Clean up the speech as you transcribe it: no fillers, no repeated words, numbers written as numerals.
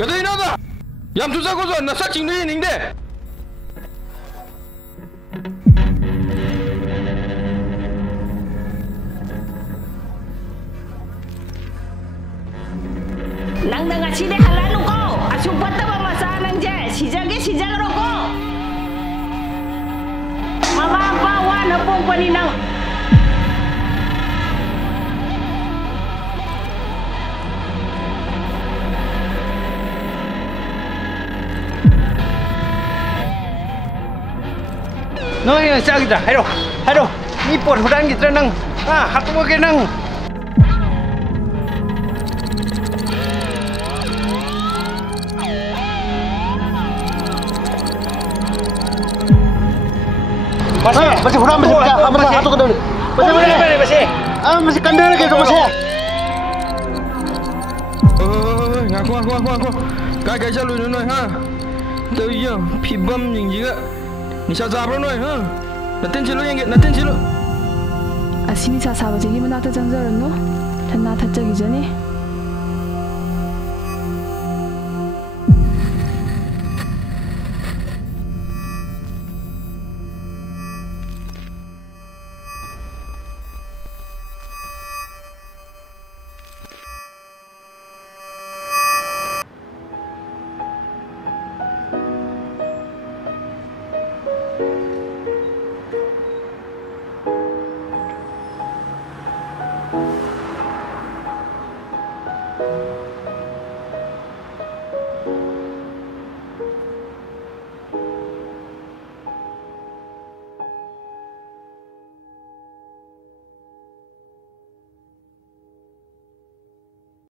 Kata ina ba? Yang susah ko zo na sa ching ni ning de. Nang nga sini halanu ko. Asupat ta ba masanan je? Sijag ro ko. Mababawa na pong paninang. No, yang sa kita. Halo. Ni pot hudan kita nang. Hatu mo nang. Masih hudan masih hatu ke dalam. Masih. Masih kandang lagi tu masih. Ngaku. Kagak selalu noi ha. Tu ya, pibam yang juga. Ni sa zabro noi ha. Natin silo. 아시니 사사버지기 문화도 정절은노? 단나 타적이 전에